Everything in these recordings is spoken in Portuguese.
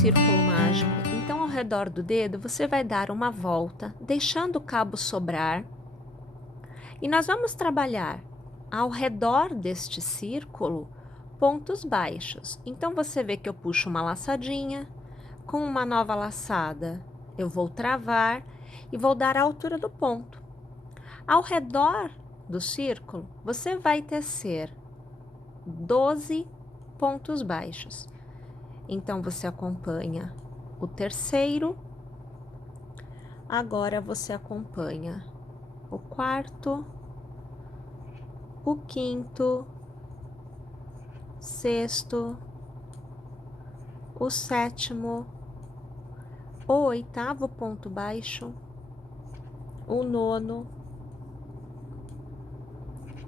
círculo mágico, então ao redor do dedo você vai dar uma volta, deixando o cabo sobrar. E nós vamos trabalhar ao redor deste círculo pontos baixos. Então você vê que eu puxo uma laçadinha, com uma nova laçada eu vou travar e vou dar a altura do ponto. Ao redor do círculo, você vai tecer 12 pontos baixos. Então, você acompanha o terceiro, agora você acompanha o quarto, o quinto, sexto, o sétimo, o oitavo ponto baixo, o nono,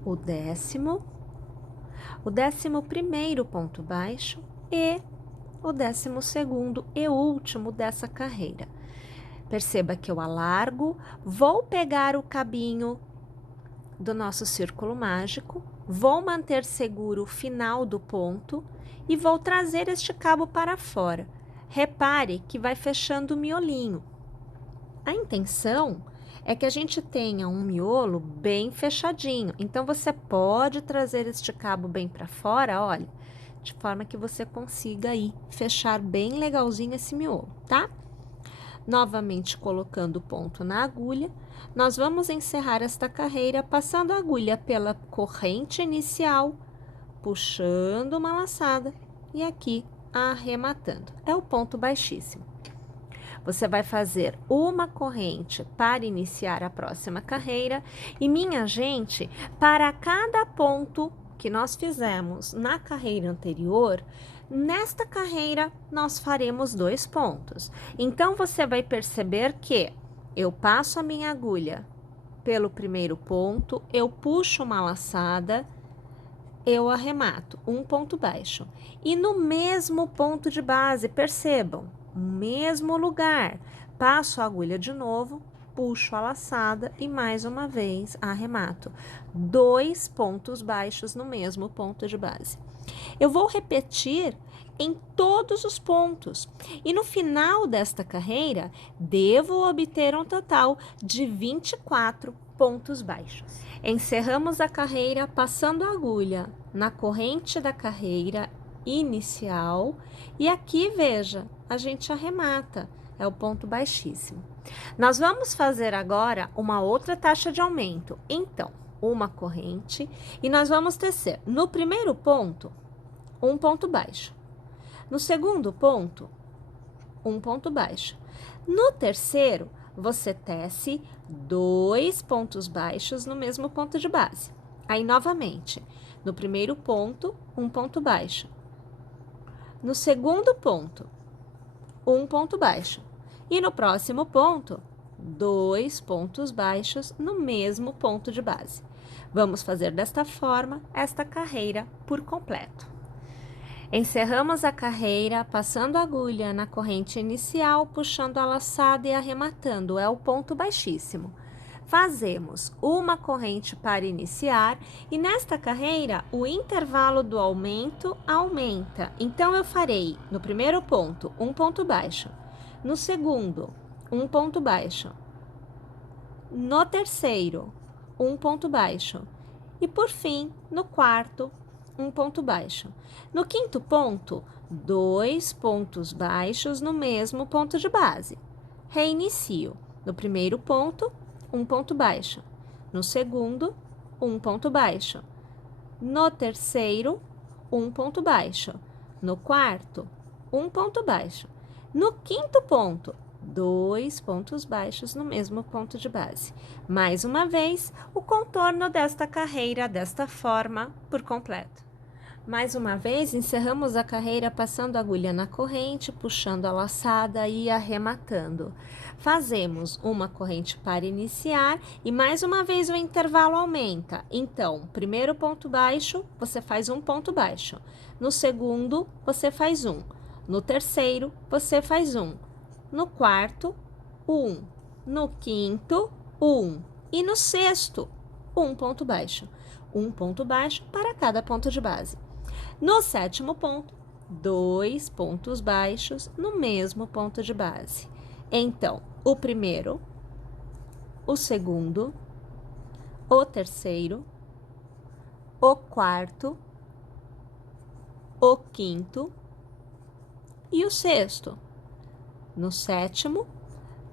o 11º ponto baixo e o 12º e último dessa carreira. Perceba que eu alargo, vou pegar o cabinho do nosso círculo mágico, vou manter seguro o final do ponto e vou trazer este cabo para fora. Repare que vai fechando o miolinho. A intenção é que a gente tenha um miolo bem fechadinho. Então, você pode trazer este cabo bem para fora, olha, de forma que você consiga aí fechar bem legalzinho esse miolo, tá? Novamente colocando o ponto na agulha, nós vamos encerrar esta carreira passando a agulha pela corrente inicial, puxando uma laçada e aqui arrematando. É o ponto baixíssimo. Você vai fazer uma corrente para iniciar a próxima carreira e, minha gente, para cada ponto que nós fizemos na carreira anterior, nesta carreira nós faremos 2 pontos. Então, você vai perceber que eu passo a minha agulha pelo primeiro ponto, eu puxo uma laçada, eu arremato um ponto baixo. E no mesmo ponto de base, percebam, mesmo lugar, passo a agulha de novo, puxo a laçada e mais uma vez arremato 2 pontos baixos no mesmo ponto de base. Eu vou repetir em todos os pontos e no final desta carreira devo obter um total de 24 pontos baixos. Encerramos a carreira passando a agulha na corrente da carreira inicial e aqui, veja, a gente arremata, é o ponto baixíssimo. Nós vamos fazer agora uma outra taxa de aumento, então, uma corrente e nós vamos tecer no primeiro ponto, um ponto baixo, no segundo ponto, um ponto baixo, no terceiro, você tece 2 pontos baixos no mesmo ponto de base. Aí, novamente, no primeiro ponto, um ponto baixo. No segundo ponto, um ponto baixo. E no próximo ponto, 2 pontos baixos no mesmo ponto de base. Vamos fazer desta forma esta carreira por completo. Encerramos a carreira passando a agulha na corrente inicial, puxando a laçada e arrematando, é o ponto baixíssimo. Fazemos uma corrente para iniciar e nesta carreira o intervalo do aumento aumenta. Então, eu farei no primeiro ponto um ponto baixo, no segundo um ponto baixo, no terceiro um ponto baixo e por fim no quarto um ponto baixo. No quinto ponto, 2 pontos baixos no mesmo ponto de base. Reinicio. No primeiro ponto, um ponto baixo. No segundo, um ponto baixo. No terceiro, um ponto baixo. No quarto, um ponto baixo. No quinto ponto, 2 pontos baixos no mesmo ponto de base. Mais uma vez, o contorno desta carreira desta forma por completo. Mais uma vez, encerramos a carreira passando a agulha na corrente, puxando a laçada e arrematando. Fazemos uma corrente para iniciar e mais uma vez o intervalo aumenta. Então, primeiro ponto baixo, você faz um ponto baixo. No segundo, você faz um. No terceiro, você faz um. No quarto, um. No quinto, um. E no sexto, um ponto baixo. Um ponto baixo para cada ponto de base. No sétimo ponto, 2 pontos baixos no mesmo ponto de base. Então, o primeiro, o segundo, o terceiro, o quarto, o quinto e o sexto. No sétimo,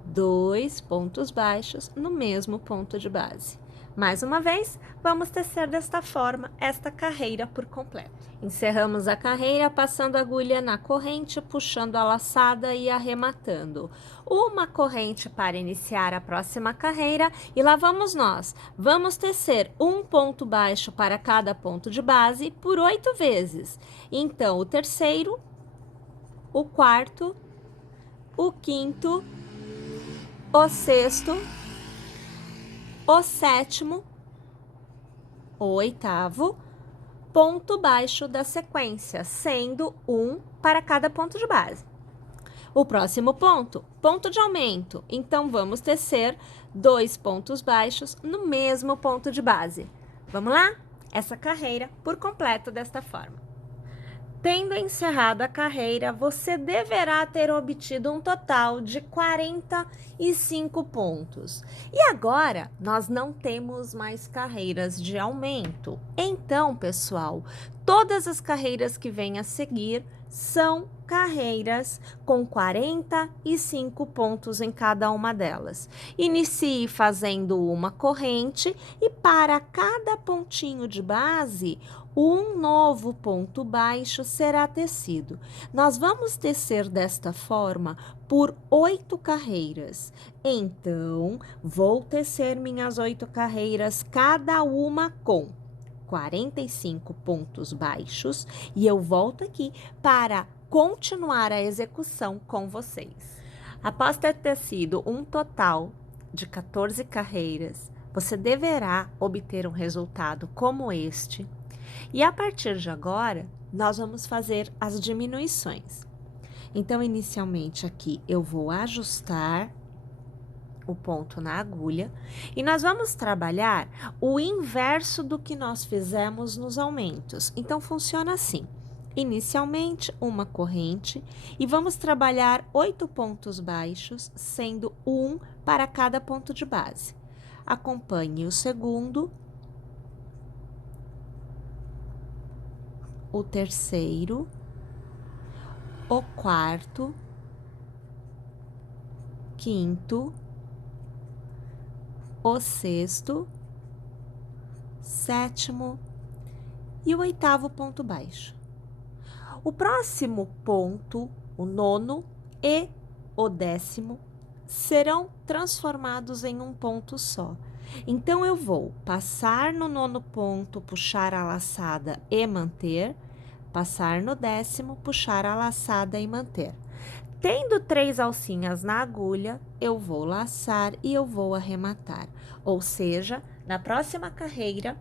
2 pontos baixos no mesmo ponto de base. Mais uma vez, vamos tecer desta forma esta carreira por completo. Encerramos a carreira passando a agulha na corrente, puxando a laçada e arrematando. Uma corrente para iniciar a próxima carreira e lá vamos nós. Vamos tecer um ponto baixo para cada ponto de base por 8 vezes. Então, o terceiro, o quarto, o quinto, o sexto, o sétimo, o oitavo, ponto baixo da sequência, sendo um para cada ponto de base. O próximo ponto, ponto de aumento. Então, vamos tecer 2 pontos baixos no mesmo ponto de base. Vamos lá? Essa carreira por completo desta forma. Tendo encerrado a carreira, você deverá ter obtido um total de 45 pontos. E agora, nós não temos mais carreiras de aumento. Então, pessoal, todas as carreiras que vêm a seguir são carreiras com 45 pontos em cada uma delas. Inicie fazendo uma corrente e para cada pontinho de base, um novo ponto baixo será tecido. Nós vamos tecer desta forma por 8 carreiras. Então, vou tecer minhas 8 carreiras, cada uma com 45 pontos baixos, e eu volto aqui para continuar a execução com vocês. Após ter tecido um total de 14 carreiras, você deverá obter um resultado como este. E a partir de agora, nós vamos fazer as diminuições. Então, inicialmente aqui, eu vou ajustar o ponto na agulha e nós vamos trabalhar o inverso do que nós fizemos nos aumentos. Então, funciona assim. Inicialmente, uma corrente e vamos trabalhar 8 pontos baixos, sendo um para cada ponto de base. Acompanhe o segundo, o terceiro, o quarto, quinto, o sexto, sétimo e o oitavo ponto baixo. O próximo ponto, o nono e o 10º, serão transformados em um ponto só. Então, eu vou passar no 9º ponto, puxar a laçada e manter, passar no 10º, puxar a laçada e manter. Tendo 3 alcinhas na agulha, eu vou laçar e eu vou arrematar. Ou seja, na próxima carreira,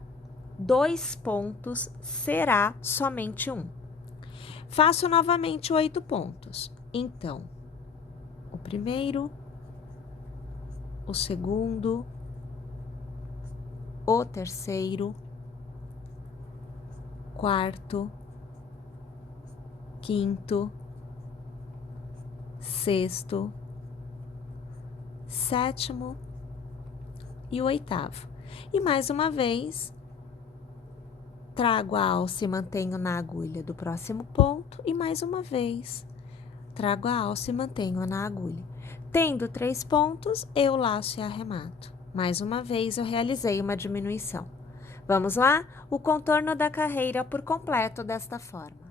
2 pontos será somente um. Faço novamente 8 pontos. Então, o primeiro, o segundo, o terceiro, quarto, quinto, sexto, sétimo e o oitavo. E mais uma vez, trago a alça e mantenho na agulha do próximo ponto e mais uma vez, trago a alça e mantenho na agulha. Tendo 3 pontos, eu laço e arremato. Mais uma vez, eu realizei uma diminuição. Vamos lá? O contorno da carreira por completo desta forma.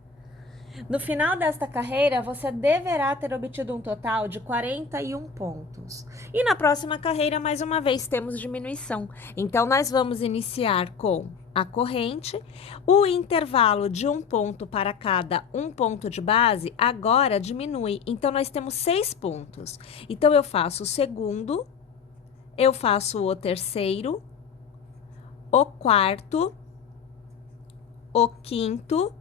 No final desta carreira, você deverá ter obtido um total de 41 pontos. E na próxima carreira, mais uma vez, temos diminuição. Então, nós vamos iniciar com a corrente, o intervalo de um ponto para cada um ponto de base, agora diminui. Então, nós temos 6 pontos. Então, eu faço o segundo, eu faço o terceiro, o quarto, o quinto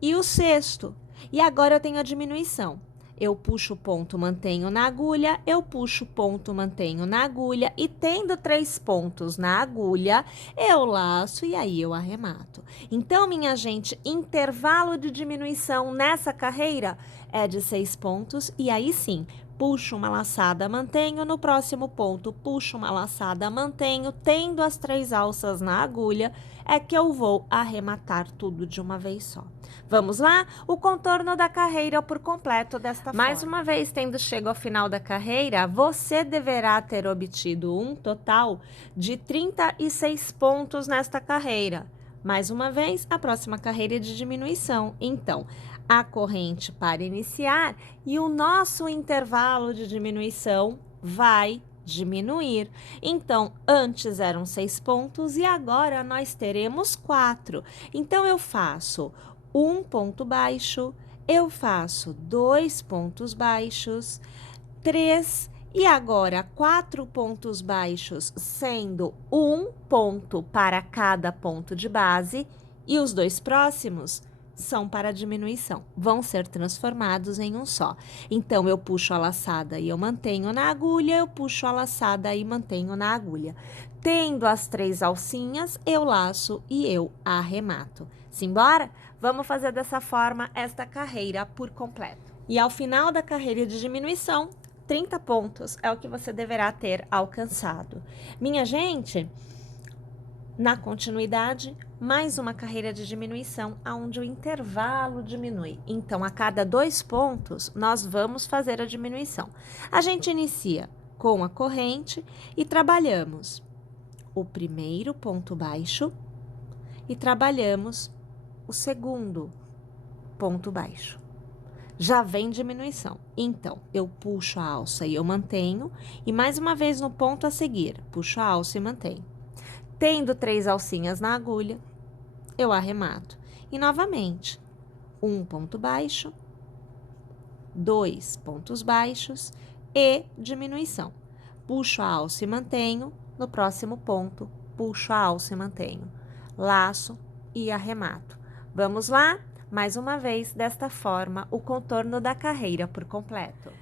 e o sexto. E agora eu tenho a diminuição. Eu puxo o ponto, mantenho na agulha, eu puxo o ponto, mantenho na agulha e tendo 3 pontos na agulha, eu laço e aí eu arremato. Então, minha gente, intervalo de diminuição nessa carreira é de 6 pontos e aí sim, puxo uma laçada, mantenho, no próximo ponto, puxo uma laçada, mantenho, tendo as 3 alças na agulha, é que eu vou arrematar tudo de uma vez só. Vamos lá? O contorno da carreira por completo desta forma. Mais uma vez, tendo chego ao final da carreira, você deverá ter obtido um total de 36 pontos nesta carreira. Mais uma vez, a próxima carreira é de diminuição. Então, a corrente para iniciar e o nosso intervalo de diminuição vai diminuir. Então, antes eram 6 pontos e agora nós teremos 4. Então, eu faço um ponto baixo, eu faço 2 pontos baixos, 3 e agora 4 pontos baixos, sendo um ponto para cada ponto de base e os 2 próximos são para diminuição, vão ser transformados em um só. Então, eu puxo a laçada e eu mantenho na agulha, eu puxo a laçada e mantenho na agulha. Tendo as 3 alcinhas, eu laço e eu arremato. Simbora? Vamos fazer dessa forma esta carreira por completo. E ao final da carreira de diminuição, 30 pontos é o que você deverá ter alcançado. Minha gente, na continuidade, mais uma carreira de diminuição, onde o intervalo diminui. Então, a cada 2 pontos, nós vamos fazer a diminuição. A gente inicia com a corrente e trabalhamos o primeiro ponto baixo e trabalhamos o segundo ponto baixo. Já vem diminuição. Então, eu puxo a alça e eu mantenho, e mais uma vez no ponto a seguir, puxo a alça e mantenho. Tendo 3 alcinhas na agulha, eu arremato. E novamente, um ponto baixo, 2 pontos baixos e diminuição. Puxo a alça e mantenho, no próximo ponto, puxo a alça e mantenho. Laço e arremato. Vamos lá? Mais uma vez, desta forma, o contorno da carreira por completo.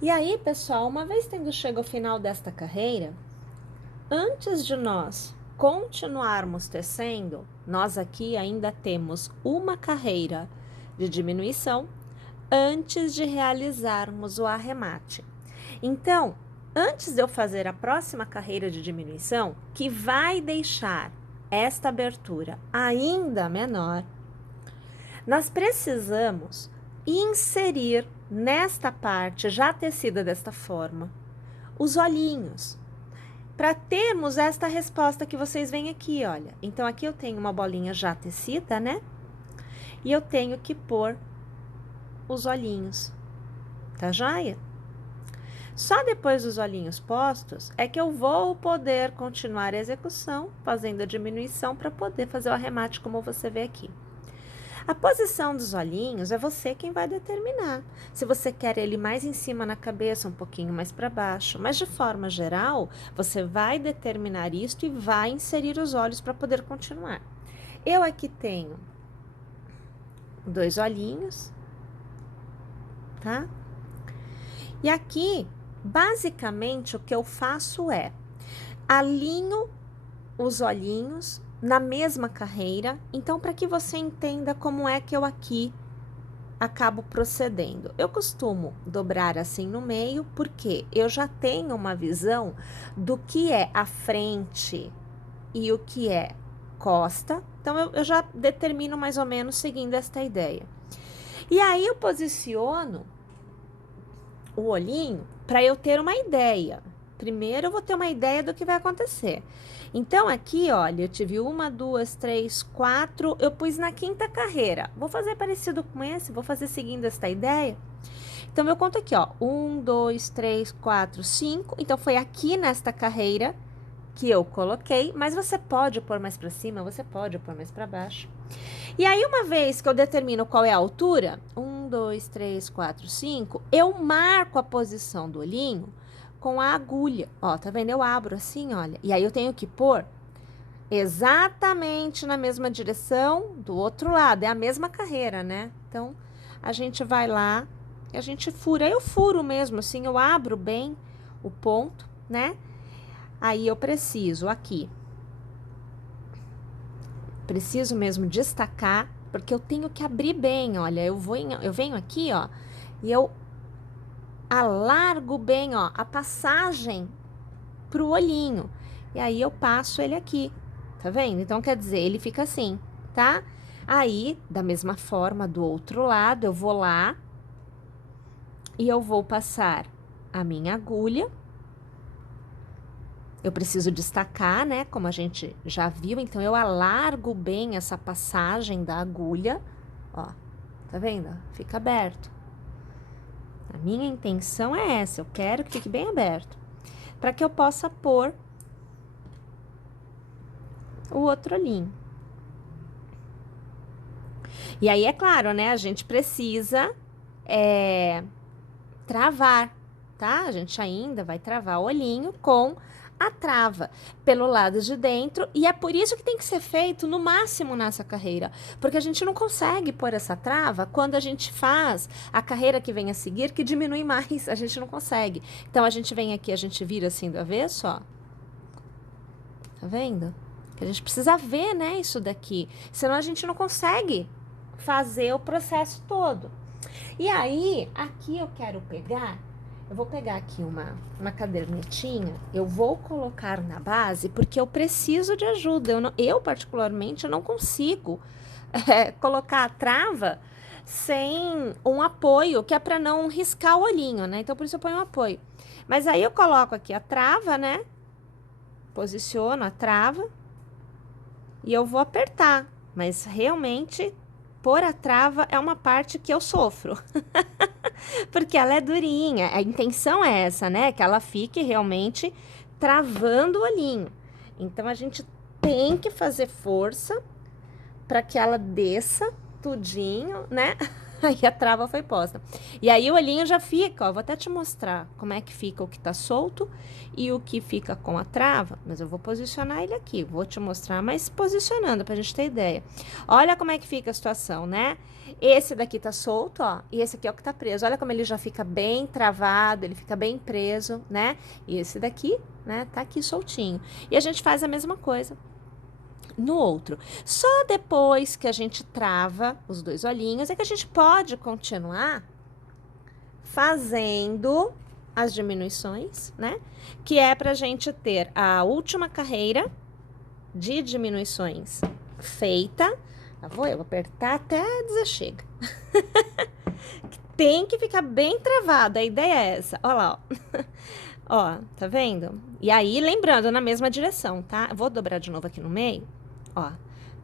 E aí, pessoal, uma vez tendo chegado ao final desta carreira, antes de nós continuarmos tecendo, nós aqui ainda temos uma carreira de diminuição antes de realizarmos o arremate. Então, antes de eu fazer a próxima carreira de diminuição, que vai deixar esta abertura ainda menor, nós precisamos inserir nesta parte já tecida desta forma os olhinhos, para termos esta resposta que vocês veem aqui, olha. Então, aqui eu tenho uma bolinha já tecida, né? E eu tenho que pôr os olhinhos, tá joia? Só depois dos olhinhos postos é que eu vou poder continuar a execução, fazendo a diminuição para poder fazer o arremate, como você vê aqui. A posição dos olhinhos é você quem vai determinar. Se você quer ele mais em cima na cabeça, um pouquinho mais para baixo, mas de forma geral, você vai determinar isto e vai inserir os olhos para poder continuar. Eu aqui tenho 2 olhinhos, tá? E aqui, basicamente, o que eu faço é alinho os olhinhos na mesma carreira, então, para que você entenda como é que eu aqui acabo procedendo. Eu costumo dobrar assim no meio, porque eu já tenho uma visão do que é a frente e o que é costa, então, eu já determino mais ou menos seguindo esta ideia. E aí, eu posiciono o olhinho para eu ter uma ideia. Primeiro, eu vou ter uma ideia do que vai acontecer. Então, aqui, olha, eu tive 1, 2, 3, 4, eu pus na 5ª carreira. Vou fazer parecido com esse, vou fazer seguindo esta ideia. Então, eu conto aqui, ó, 1, 2, 3, 4, 5. Então, foi aqui nesta carreira que eu coloquei, mas você pode pôr mais para cima, você pode pôr mais para baixo. E aí, uma vez que eu determino qual é a altura, 1, 2, 3, 4, 5, eu marco a posição do olhinho com a agulha, ó, tá vendo? Eu abro assim, olha, e aí eu tenho que pôr exatamente na mesma direção do outro lado, é a mesma carreira, né? Então, a gente vai lá e a gente fura. Eu furo mesmo, assim, eu abro bem o ponto, né? Aí eu preciso aqui, preciso mesmo destacar, porque eu tenho que abrir bem, olha, eu venho aqui, ó, e eu alargo bem, ó, a passagem pro olhinho. E aí eu passo ele aqui, tá vendo? Então, quer dizer, ele fica assim, tá? Aí, da mesma forma, do outro lado, eu vou lá e eu vou passar a minha agulha. Eu preciso destacar, né? Como a gente já viu, então eu alargo bem essa passagem da agulha, ó, tá vendo? Fica aberto. A minha intenção é essa, eu quero que fique bem aberto, para que eu possa pôr o outro olhinho. E aí, é claro, né? A gente precisa travar, tá? A gente ainda vai travar o olhinho com a trava pelo lado de dentro, e é por isso que tem que ser feito no máximo nessa carreira, porque a gente não consegue pôr essa trava quando a gente faz a carreira que vem a seguir, que diminui mais, a gente não consegue. Então, a gente vem aqui, a gente vira assim do avesso, ó. Tá vendo? Que a gente precisa ver, né, isso daqui, senão a gente não consegue fazer o processo todo. E aí, aqui eu quero pegar, eu vou pegar aqui uma cadernetinha, eu vou colocar na base, porque eu preciso de ajuda. Eu particularmente, não consigo colocar a trava sem um apoio, que é para não riscar o olhinho, né? Então, por isso eu ponho um apoio. Mas aí eu coloco aqui a trava, né? Posiciono a trava e eu vou apertar. Mas realmente, pôr a trava é uma parte que eu sofro. Porque ela é durinha, a intenção é essa, né? Que ela fique realmente travando o olhinho. Então, a gente tem que fazer força para que ela desça tudinho, né? Aí a trava foi posta. E aí o olhinho já fica, ó, vou até te mostrar como é que fica o que tá solto e o que fica com a trava, mas eu vou posicionar ele aqui, vou te mostrar, mas posicionando pra gente ter ideia. Olha como é que fica a situação, né? Esse daqui tá solto, ó, e esse aqui é o que tá preso. Olha como ele já fica bem travado, ele fica bem preso, né? E esse daqui, né, tá aqui soltinho. E a gente faz a mesma coisa no outro. Só depois que a gente trava os dois olhinhos é que a gente pode continuar fazendo as diminuições, né? Que é pra gente ter a última carreira de diminuições feita. Eu vou apertar até dizer chega. Tem que ficar bem travado, a ideia é essa. Olha lá, ó. Ó, tá vendo? E aí, lembrando, na mesma direção, tá? Eu vou dobrar de novo aqui no meio. Ó,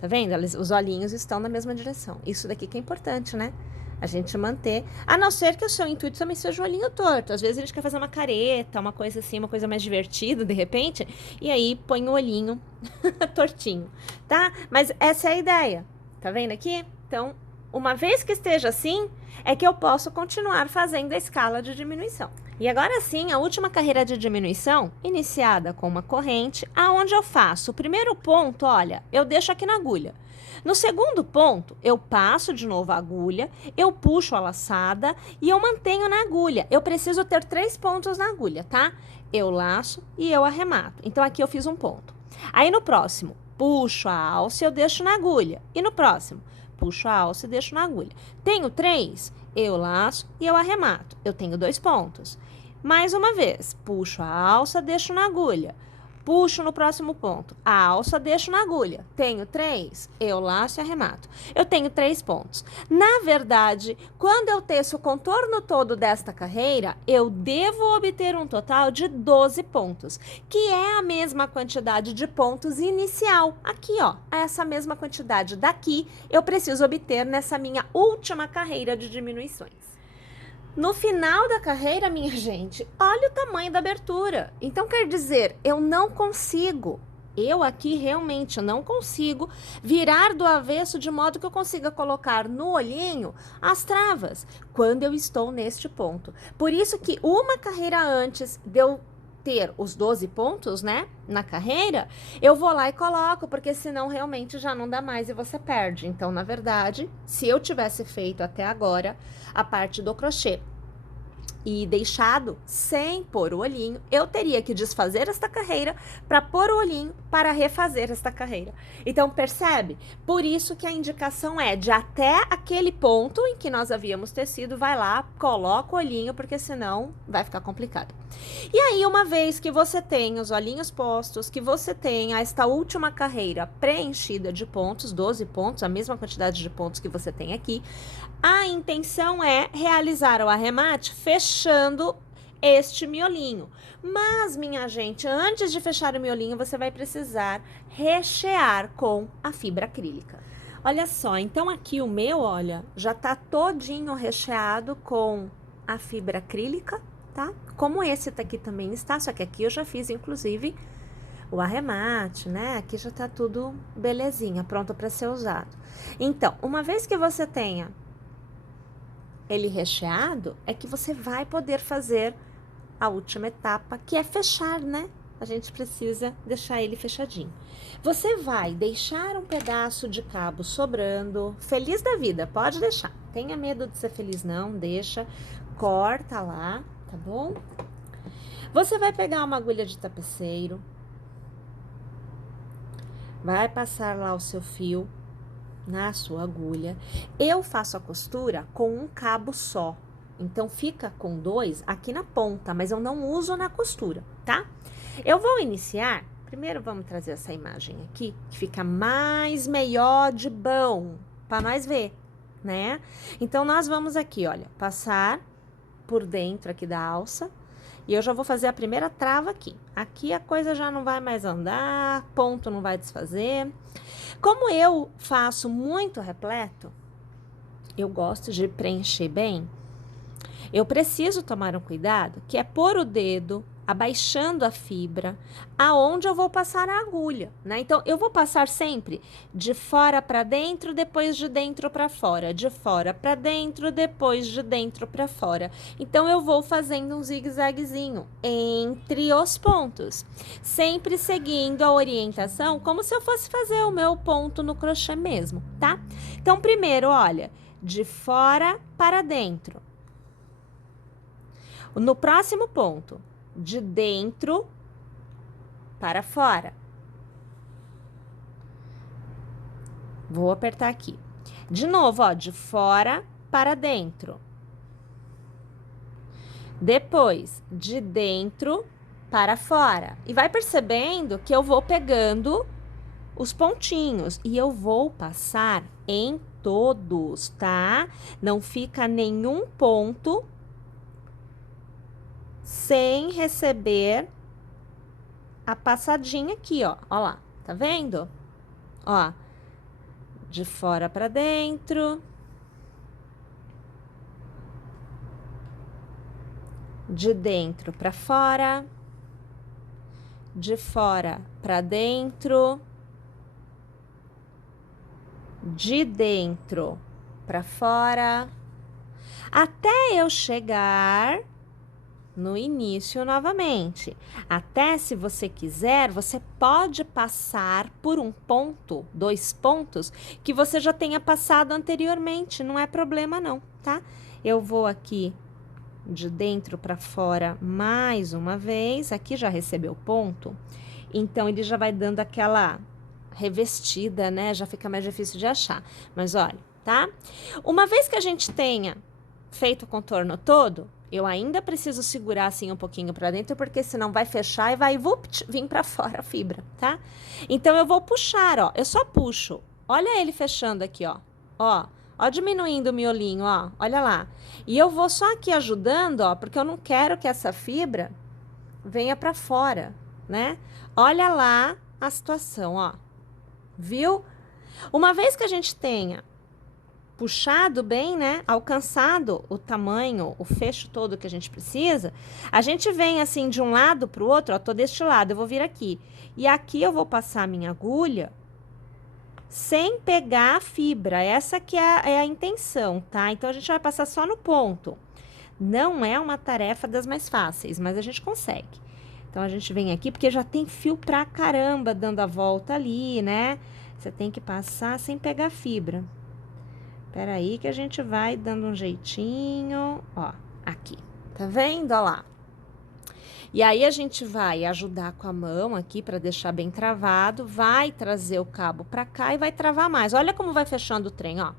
tá vendo? Os olhinhos estão na mesma direção. Isso daqui que é importante, né? A gente manter. A não ser que o seu intuito também seja o olhinho torto. Às vezes a gente quer fazer uma careta, uma coisa assim, uma coisa mais divertida, de repente. E aí põe o olhinho tortinho, tá? Mas essa é a ideia. Tá vendo aqui? Então, uma vez que esteja assim, é que eu posso continuar fazendo a escala de diminuição. E agora sim, a última carreira de diminuição, iniciada com uma corrente, aonde eu faço o primeiro ponto, olha, eu deixo aqui na agulha. No segundo ponto, eu passo de novo a agulha, eu puxo a laçada e eu mantenho na agulha. Eu preciso ter 3 pontos na agulha, tá? Eu laço e eu arremato. Então, aqui eu fiz um ponto. Aí, no próximo, puxo a alça e eu deixo na agulha. E no próximo, puxo a alça e deixo na agulha. Tenho 3, eu laço e eu arremato. Eu tenho 2 pontos. Mais uma vez, puxo a alça, deixo na agulha. Puxo no próximo ponto. A alça, deixo na agulha. Tenho 3, eu laço e arremato. Eu tenho 3 pontos. Na verdade, quando eu teço o contorno todo desta carreira, eu devo obter um total de 12 pontos, que é a mesma quantidade de pontos inicial. Aqui, ó, essa mesma quantidade daqui eu preciso obter nessa minha última carreira de diminuições. No final da carreira, minha gente, olha o tamanho da abertura. Então, quer dizer, eu não consigo, eu aqui realmente não consigo virar do avesso de modo que eu consiga colocar no olhinho as travas, quando eu estou neste ponto. Por isso que uma carreira antes de eu ter os 12 pontos, né, na carreira, eu vou lá e coloco, porque senão realmente já não dá mais e você perde. Então, na verdade, se eu tivesse feito até agora a parte do crochê e deixado sem pôr o olhinho, eu teria que desfazer esta carreira para pôr o olhinho para refazer esta carreira. Então, percebe? Por isso que a indicação é de até aquele ponto em que nós havíamos tecido, vai lá, coloca o olhinho, porque senão vai ficar complicado. E aí, uma vez que você tem os olhinhos postos, que você tem esta última carreira preenchida de pontos, 12 pontos, a mesma quantidade de pontos que você tem aqui, a intenção é realizar o arremate fechando este miolinho. Mas, minha gente, antes de fechar o miolinho, você vai precisar rechear com a fibra acrílica. Olha só, então aqui o meu, olha, já tá todinho recheado com a fibra acrílica, tá? Como esse aqui também está, só que aqui eu já fiz, inclusive, o arremate, né? Aqui já tá tudo belezinha, pronto para ser usado. Então, uma vez que você tenha ele recheado, é que você vai poder fazer a última etapa, que é fechar, né? A gente precisa deixar ele fechadinho. Você vai deixar um pedaço de cabo sobrando, feliz da vida, pode deixar. Tenha medo de ser feliz não, deixa, corta lá, tá bom? Você vai pegar uma agulha de tapeceiro, vai passar lá o seu fio na sua agulha. Eu faço a costura com um cabo só, então fica com 2 aqui na ponta, mas eu não uso na costura, tá? Eu vou iniciar, primeiro vamos trazer essa imagem aqui, que fica mais melhor de bom, para nós ver, né? Então, nós vamos aqui, olha, passar por dentro aqui da alça, e eu já vou fazer a primeira trava aqui. Aqui a coisa já não vai mais andar, ponto não vai desfazer. Como eu faço muito repleto, eu gosto de preencher bem, eu preciso tomar um cuidado, que é pôr o dedo abaixando a fibra, aonde eu vou passar a agulha, né? Então, eu vou passar sempre de fora para dentro, depois de dentro para fora, de fora para dentro, depois de dentro para fora. Então, eu vou fazendo um zigue-zaguezinho entre os pontos, sempre seguindo a orientação como se eu fosse fazer o meu ponto no crochê mesmo, tá? Então, primeiro, olha, de fora para dentro. No próximo ponto, de dentro para fora. Vou apertar aqui. De novo, ó, de fora para dentro. Depois, de dentro para fora. E vai percebendo que eu vou pegando os pontinhos e eu vou passar em todos, tá? Não fica nenhum ponto sem receber a passadinha aqui, ó. Ó lá, tá vendo? Ó, de fora para dentro. De dentro para fora. De fora para dentro. De dentro para fora. Até eu chegar no início novamente. Até, se você quiser, você pode passar por um ponto, 2 pontos, que você já tenha passado anteriormente, não é problema não, tá? Eu vou aqui de dentro para fora mais uma vez, aqui já recebeu ponto, então ele já vai dando aquela revestida, né? Já fica mais difícil de achar, mas olha, tá? Uma vez que a gente tenha feito o contorno todo, eu ainda preciso segurar assim um pouquinho para dentro, porque senão vai fechar e vai vir para fora a fibra, tá? Então, eu vou puxar, ó, eu só puxo. Olha ele fechando aqui, ó. Ó, diminuindo o miolinho, ó, olha lá. E eu vou só aqui ajudando, ó, porque eu não quero que essa fibra venha para fora, né? Olha lá a situação, ó. Viu? Uma vez que a gente tenha puxado bem, né? Alcançado o tamanho, o fecho todo que a gente precisa, a gente vem assim de um lado para o outro, ó, tô deste lado, eu vou vir aqui. E aqui eu vou passar a minha agulha sem pegar a fibra, essa que é a intenção, tá? Então, a gente vai passar só no ponto. Não é uma tarefa das mais fáceis, mas a gente consegue. Então, a gente vem aqui, porque já tem fio pra caramba dando a volta ali, né? Você tem que passar sem pegar fibra. Espera aí que a gente vai dando um jeitinho, ó, aqui, Tá vendo? Ó lá. E aí, a gente vai ajudar com a mão aqui para deixar bem travado, vai trazer o cabo para cá e vai travar mais. Olha como vai fechando o trem, ó.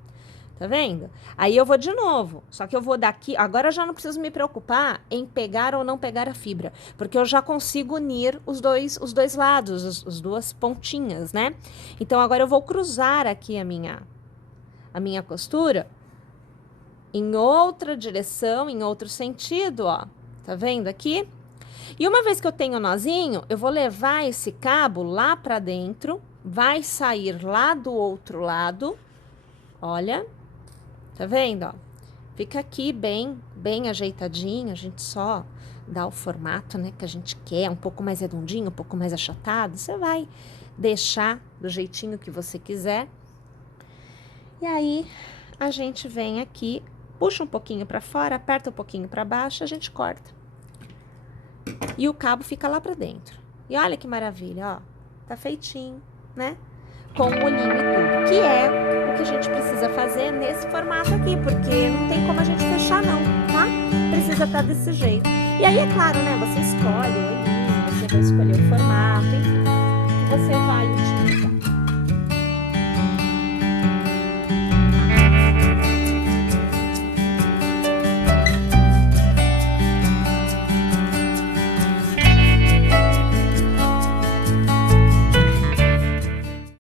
Tá vendo? Aí eu vou de novo, só que eu vou daqui, agora eu já não preciso me preocupar em pegar ou não pegar a fibra, porque eu já consigo unir os dois lados, as duas pontinhas, né? Então, agora eu vou cruzar aqui a minha costura em outra direção, em outro sentido, ó. Tá vendo aqui? E uma vez que eu tenho o nozinho, eu vou levar esse cabo lá pra dentro, vai sair lá do outro lado, olha, tá vendo, ó? Fica aqui bem ajeitadinho, a gente só dá o formato, né, que a gente quer, um pouco mais redondinho, um pouco mais achatado, você vai deixar do jeitinho que você quiser. E aí, a gente vem aqui, puxa um pouquinho pra fora, aperta um pouquinho pra baixo, a gente corta. E o cabo fica lá pra dentro. E olha que maravilha, ó. Tá feitinho, né? Com o olhinho e tudo. Que é o que a gente precisa fazer nesse formato aqui, porque não tem como a gente fechar não, tá? Precisa estar desse jeito. E aí, é claro, né? Você escolhe o olhinho, você vai escolher o formato, enfim, que você vai utilizar.